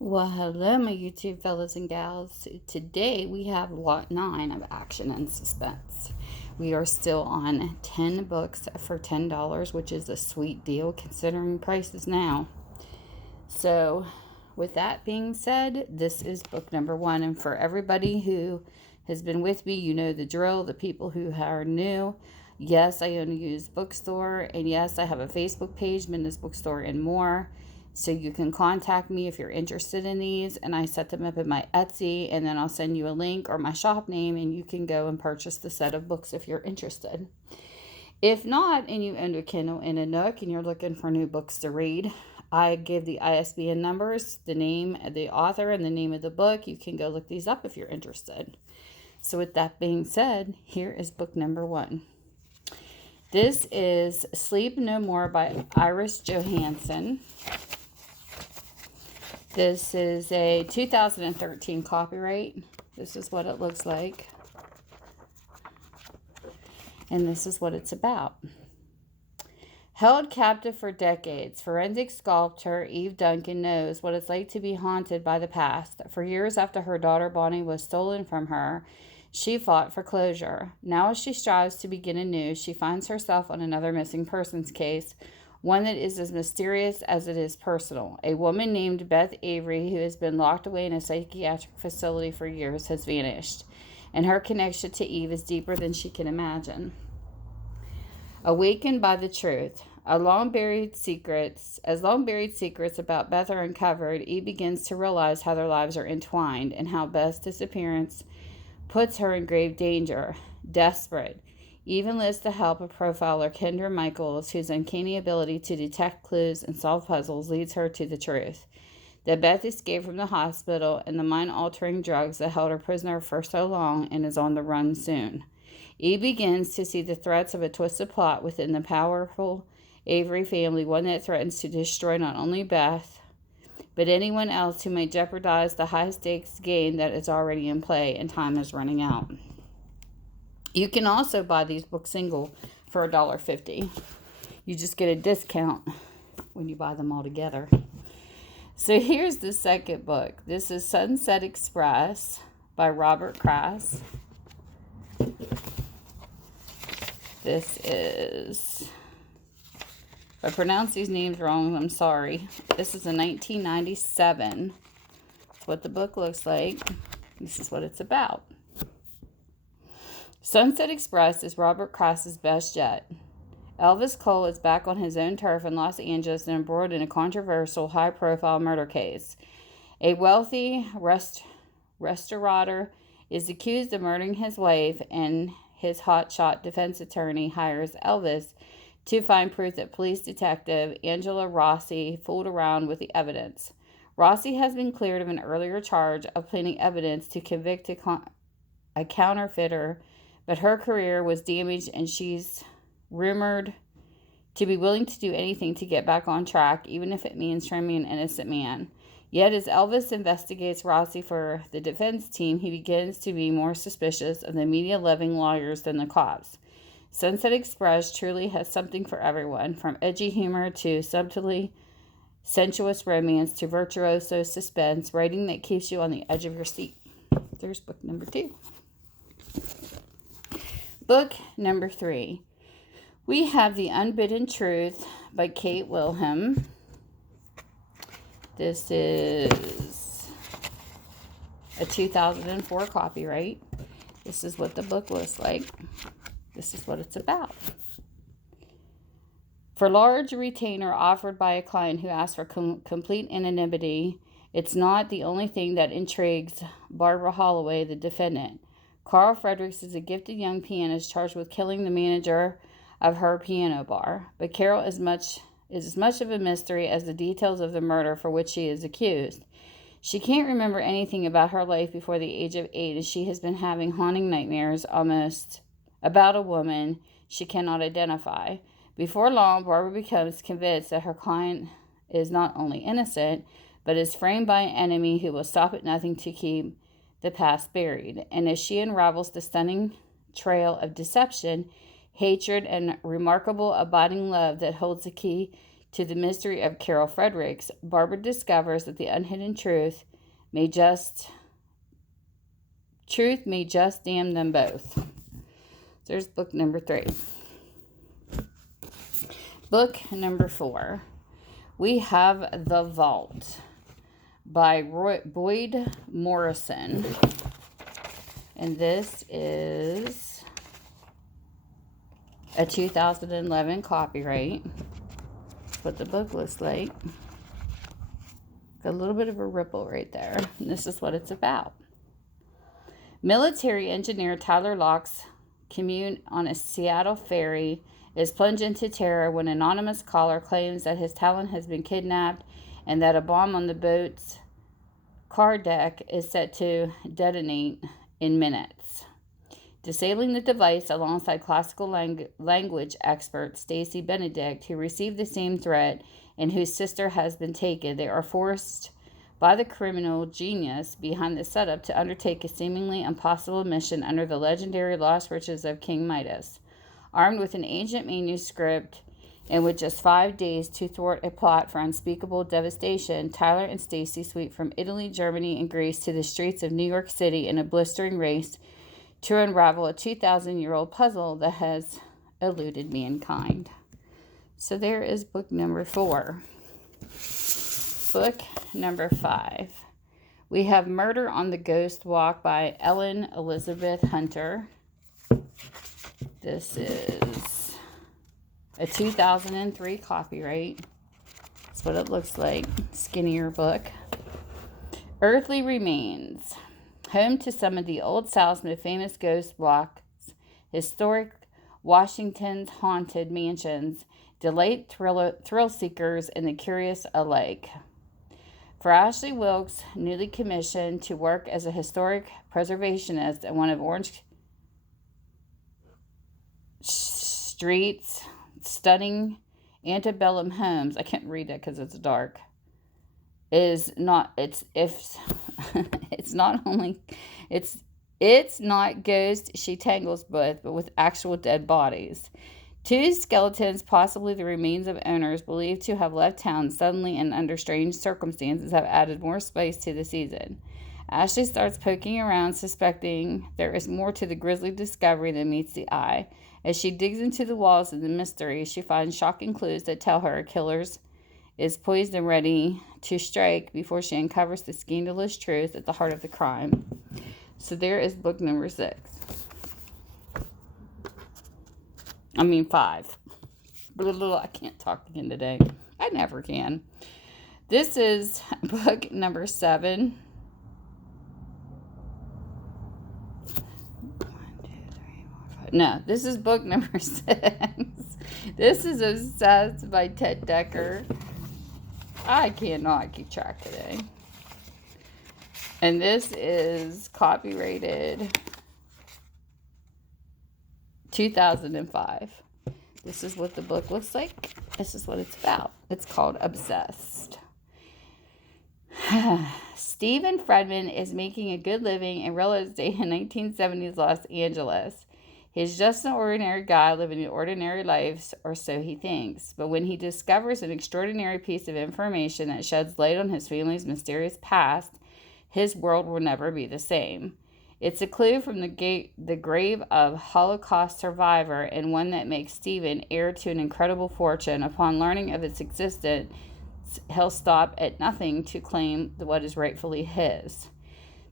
Well, hello, my YouTube fellas and gals. Today we have lot 9 of Action and Suspense. We are still on 10 books for $10, which is a sweet deal considering prices now. So, with that being said, this is book number 1. And for everybody who has been with me, you know the drill. The people who are new, yes, I own a used bookstore. And yes, I have a Facebook page, Minda's Bookstore, and more. So you can contact me if you're interested in these, and I set them up in my Etsy, and then I'll send you a link or my shop name, and you can go and purchase the set of books if you're interested. If not, and you own a Kindle and a Nook and you're looking for new books to read, I give the ISBN numbers, the name of the author, and the name of the book. You can go look these up if you're interested. So with that being said, here is book number 1. This is Sleep No More by Iris Johansen. This is a 2013 copyright. This is what it looks like. And this is what it's about. Held captive for decades, forensic sculptor Eve Duncan knows what it's like to be haunted by the past. For years after her daughter Bonnie was stolen from her, she fought for closure. Now as she strives to begin anew, she finds herself on another missing persons case, one that is as mysterious as it is personal. A woman named Beth Avery, who has been locked away in a psychiatric facility for years, has vanished, and her connection to Eve is deeper than she can imagine. Awakened by the truth. As long-buried secrets about Beth are uncovered, Eve begins to realize how their lives are entwined and how Beth's disappearance puts her in grave danger. Desperate, Eve enlists the help of profiler Kendra Michaels, whose uncanny ability to detect clues and solve puzzles leads her to the truth. That Beth escaped from the hospital and the mind-altering drugs that held her prisoner for so long and is on the run soon. Eve begins to see the threats of a twisted plot within the powerful Avery family, one that threatens to destroy not only Beth, but anyone else who may jeopardize the high-stakes game that is already in play, and time is running out. You can also buy these books single for $1.50. You just get a discount when you buy them all together. So here's the second book. This is Sunset Express by Robert Crais. This is, if I pronounce these names wrong, I'm sorry. This is a 1997. That's what the book looks like. This is what it's about. Sunset Express is Robert Crais' best yet. Elvis Cole is back on his own turf in Los Angeles and embroiled in a controversial, high-profile murder case. A wealthy restaurateur is accused of murdering his wife, and his hotshot defense attorney hires Elvis to find proof that police detective Angela Rossi fooled around with the evidence. Rossi has been cleared of an earlier charge of planting evidence to convict a counterfeiter, but her career was damaged and she's rumored to be willing to do anything to get back on track, even if it means framing an innocent man. Yet as Elvis investigates Rossi for the defense team, he begins to be more suspicious of the media-loving lawyers than the cops. Sunset Express truly has something for everyone, from edgy humor to subtly sensuous romance to virtuoso suspense, writing that keeps you on the edge of your seat. There's book number 2. Book number 3. We have The Unbidden Truth by Kate Wilhelm. This is a 2004 copyright. This is what the book looks like. This is what it's about. For large retainer offered by a client who asks for complete anonymity, it's not the only thing that intrigues Barbara Holloway, the defendant. Carl Fredericks is a gifted young pianist charged with killing the manager of her piano bar, but Carol is as much of a mystery as the details of the murder for which she is accused. She can't remember anything about her life before the age of 8, as she has been having haunting nightmares almost about a woman she cannot identify. Before long, Barbara becomes convinced that her client is not only innocent, but is framed by an enemy who will stop at nothing to keep the past buried. And as she unravels the stunning trail of deception, hatred, and remarkable abiding love that holds the key to the mystery of Carol Fredericks, Barbara discovers that the unhidden truth may just damn them both. There's book number 3. Book number 4. We have The Vault by Boyd Morrison. And this is a 2011 copyright. That's what the book looks like. Got a little bit of a ripple right there. And this is what it's about. Military engineer Tyler Locke's commute on a Seattle ferry is plunged into terror when an anonymous caller claims that his talent has been kidnapped and that a bomb on the boat's car deck is set to detonate in minutes. Disabling the device alongside classical language expert Stacy Benedict, who received the same threat and whose sister has been taken, they are forced by the criminal genius behind the setup to undertake a seemingly impossible mission under the legendary lost riches of King Midas. Armed with an ancient manuscript and with just 5 days to thwart a plot for unspeakable devastation, Tyler and Stacy sweep from Italy, Germany, and Greece to the streets of New York City in a blistering race to unravel a 2,000-year-old puzzle that has eluded mankind. So there is book number 4. Book number 5. We have Murder on the Ghost Walk by Ellen Elizabeth Hunter. This is a 2003 copyright. That's what it looks like. Skinnier book. Earthly Remains. Home to some of the Old South's most famous ghost walks, historic Washington's haunted mansions delight thrill seekers and the curious alike. For Ashley Wilkes, newly commissioned to work as a historic preservationist at one of Orange Street's stunning antebellum homes, I can't read it because it's dark, it's not ghosts she tangles with, but with actual dead bodies. 2 skeletons, possibly the remains of owners believed to have left town suddenly and under strange circumstances, have added more spice to the season. Ashley starts poking around, suspecting there is more to the grisly discovery than meets the eye. As she digs into the walls of the mystery, she finds shocking clues that tell her a killer is poised and ready to strike before she uncovers the scandalous truth at the heart of the crime. So there is book number 5. I can't talk again today. I never can. This is book number 7. 1, 2, 3, 4, 5. No, this is book number 6. This is Obsessed by Ted DeKker. I cannot keep track today. And this is copyrighted 2005. This is what the book looks like. This is what it's about. It's called Obsessed. Stephen Fredman is making a good living in real estate in 1970s Los Angeles. He's just an ordinary guy living an ordinary life, or so he thinks. But when he discovers an extraordinary piece of information that sheds light on his family's mysterious past, his world will never be the same. It's a clue from the grave of Holocaust survivor, and one that makes Stephen heir to an incredible fortune. Upon learning of its existence, he'll stop at nothing to claim what is rightfully his.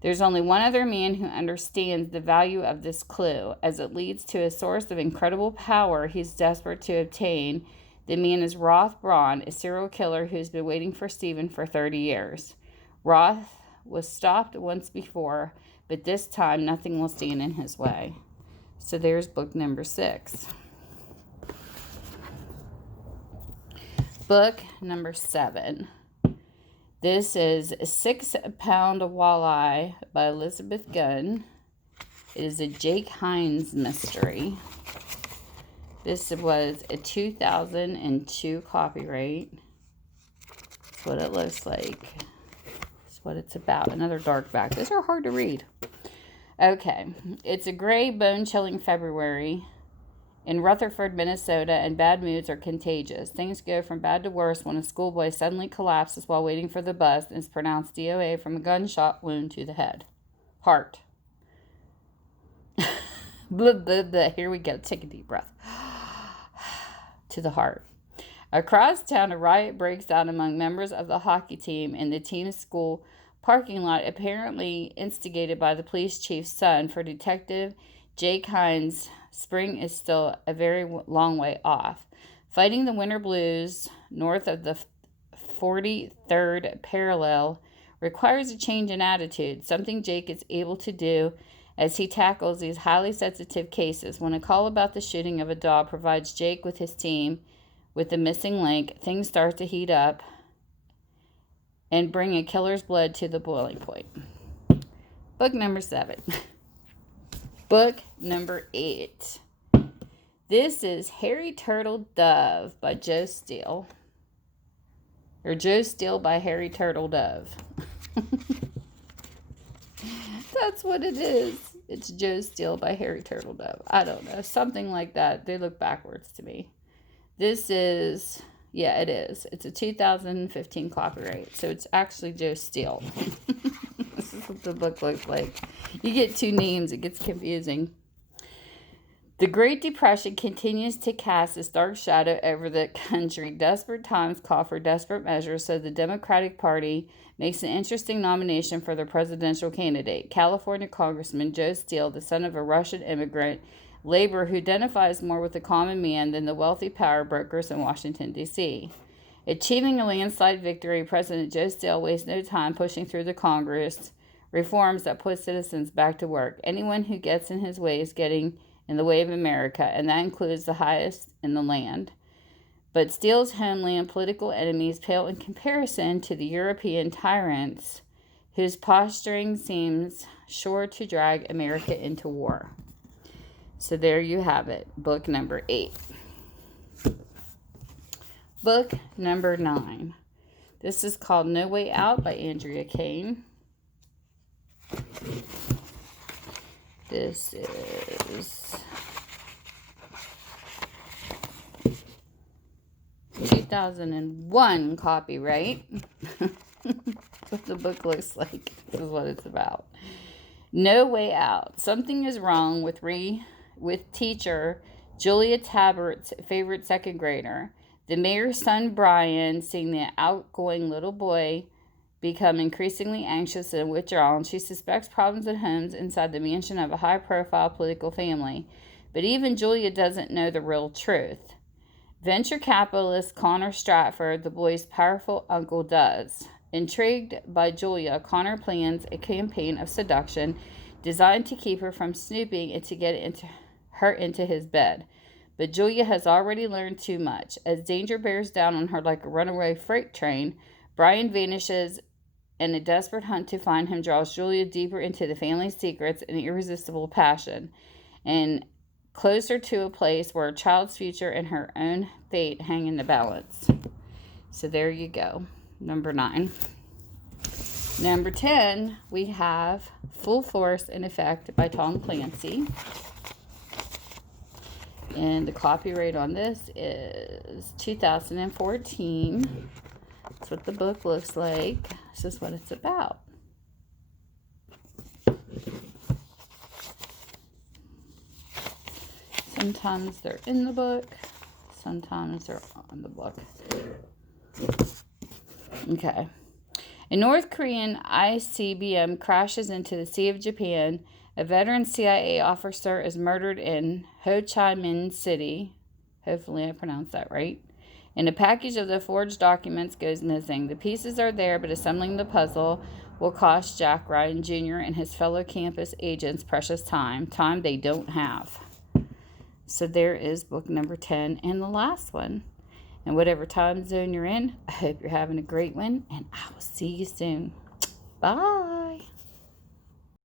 There's only one other man who understands the value of this clue, as it leads to a source of incredible power he's desperate to obtain. The man is Roth Braun, a serial killer who's been waiting for Stephen for 30 years. Roth was stopped once before, but this time nothing will stand in his way. So there's book number 6. Book number 7. This is 6 Pounds of Walleye by Elizabeth Gunn. It is a Jake Hines mystery. This was a 2002 copyright. That's what it looks like. That's what it's about. Another dark back. Those are hard to read. Okay. It's a gray, bone-chilling February in Rutherford, Minnesota, and bad moods are contagious. Things go from bad to worse when a schoolboy suddenly collapses while waiting for the bus and is pronounced DOA from a gunshot wound to the head. Heart. Blah, blah, blah. Here we go. Take a deep breath. To the heart. Across town, a riot breaks out among members of the hockey team in the team's school parking lot, apparently instigated by the police chief's son. For Detective Jake Hines, spring is still a very long way off. Fighting the winter blues north of the 43rd parallel requires a change in attitude, something Jake is able to do as he tackles these highly sensitive cases. When a call about the shooting of a dog provides Jake with his team with the missing link, things start to heat up and bring a killer's blood to the boiling point. Book number 7. Book number 8. This is Harry Turtledove by Joe Steele. Or Joe Steele by Harry Turtledove. That's what it is. It's Joe Steele by Harry Turtledove. I don't know. Something like that. They look backwards to me. This is, yeah, it is. It's a 2015 copyright. So it's actually Joe Steele. This is what the book looks like. You get two names. It gets confusing. The Great Depression continues to cast its dark shadow over the country. Desperate times call for desperate measures, so the Democratic Party makes an interesting nomination for their presidential candidate, California Congressman Joe Steele, the son of a Russian immigrant labor who identifies more with the common man than the wealthy power brokers in Washington, D.C. Achieving a landslide victory, President Joe Steele wastes no time pushing through the Congress reforms that put citizens back to work. Anyone who gets in his way is getting in the way of America, and that includes the highest in the land. But Steele's homeland political enemies pale in comparison to the European tyrants whose posturing seems sure to drag America into war. So there you have it, book number 8. Book number 9. This is called No Way Out by Andrea Kane. This is 2001 copyright. That's what the book looks like. This is what it's about. No Way Out. Something is wrong with teacher Julia Tabert's favorite second grader. The mayor's son Brian, seeing the outgoing little boy become increasingly anxious and withdrawn, she suspects problems at home inside the mansion of a high-profile political family. But even Julia doesn't know the real truth. Venture capitalist Connor Stratford, the boy's powerful uncle, does. Intrigued by Julia, Connor plans a campaign of seduction designed to keep her from snooping and to get her into his bed. But Julia has already learned too much. As danger bears down on her like a runaway freight train, Brian vanishes, and a desperate hunt to find him draws Julia deeper into the family's secrets and irresistible passion, and closer to a place where a child's future and her own fate hang in the balance. So there you go. Number 9. Number 10, we have Full Force in Effect by Tom Clancy. And the copyright on this is 2014. That's what the book looks like. This is what it's about. Sometimes they're in the book. Sometimes they're on the book. Okay. A North Korean ICBM crashes into the Sea of Japan. A veteran CIA officer is murdered in Ho Chi Minh City. Hopefully I pronounced that right. And a package of the forged documents goes missing. The pieces are there, but assembling the puzzle will cost Jack Ryan Jr. and his fellow campus agents precious time they don't have. So there is book number 10 and the last one. And whatever time zone you're in, I hope you're having a great one, and I will see you soon. Bye.